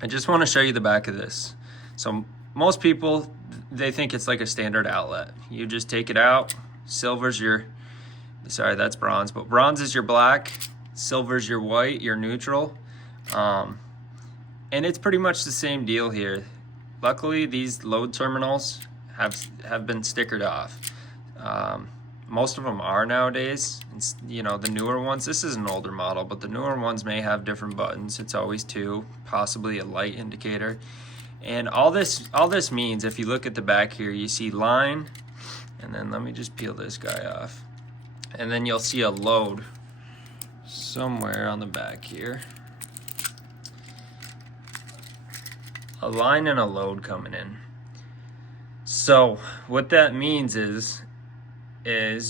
I just want to show you the back of this. So most people, they think it's like a standard outlet. You just take it out, silver's your, sorry, that's bronze, but bronze is your black, silver's your white, your neutral. And it's pretty much the same deal here. Luckily, these load terminals have been stickered off. Most of them are nowadays. It's, you know, the newer ones, this is an older model, but the newer ones may have different buttons. It's always two, possibly a light indicator. And all this means, if you look at the back here, you see line, and then let me just peel this guy off. And then you'll see a load somewhere on the back here. A line and a load coming in. So what that means is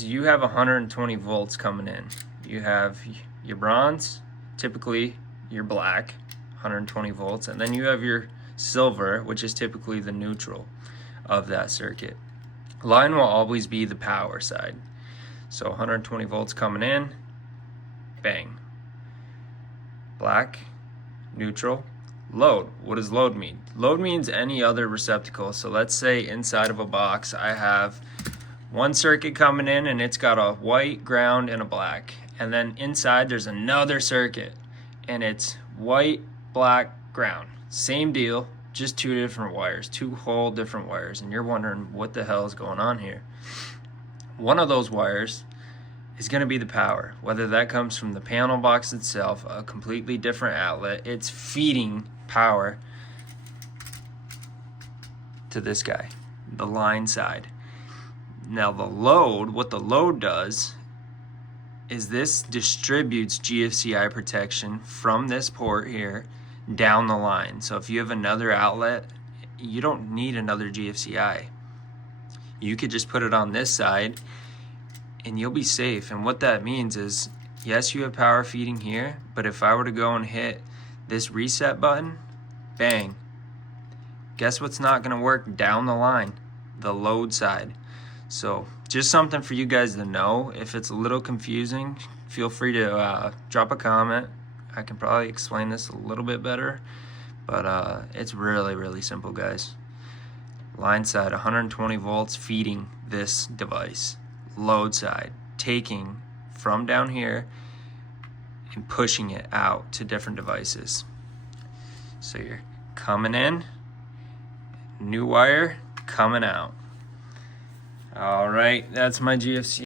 you have 120 volts coming in. You have your bronze, typically your black, 120 volts, and then you have your silver, which is typically the neutral of that circuit. Line will always be the power side. So 120 volts coming in, bang. Black, neutral, load. What does load mean? Load means any other receptacle. So let's say inside of a box I have one circuit coming in and it's got a white ground and a black, and then inside there's another circuit and it's white, black, ground. Same deal, just two different wires, two whole different wires, and you're wondering what the hell is going on here. One of those wires is going to be the power, whether that comes from the panel box itself, a completely different outlet. It's feeding power to this guy, the line side. Now the load, what the load does is this distributes GFCI protection from this port here down the line. So if you have another outlet, you don't need another GFCI. You could just put it on this side and you'll be safe. And what that means is, yes, you have power feeding here, but if I were to go and hit this reset button, bang, guess what's not gonna work down the line? The load side. So just something for you guys to know. If it's a little confusing, feel free to drop a comment. I can probably explain this a little bit better, but it's really, really simple, guys. Line side, 120 volts feeding this device. Load side, taking from down here and pushing it out to different devices. So you're coming in, new wire coming out. All right, that's my GFCI.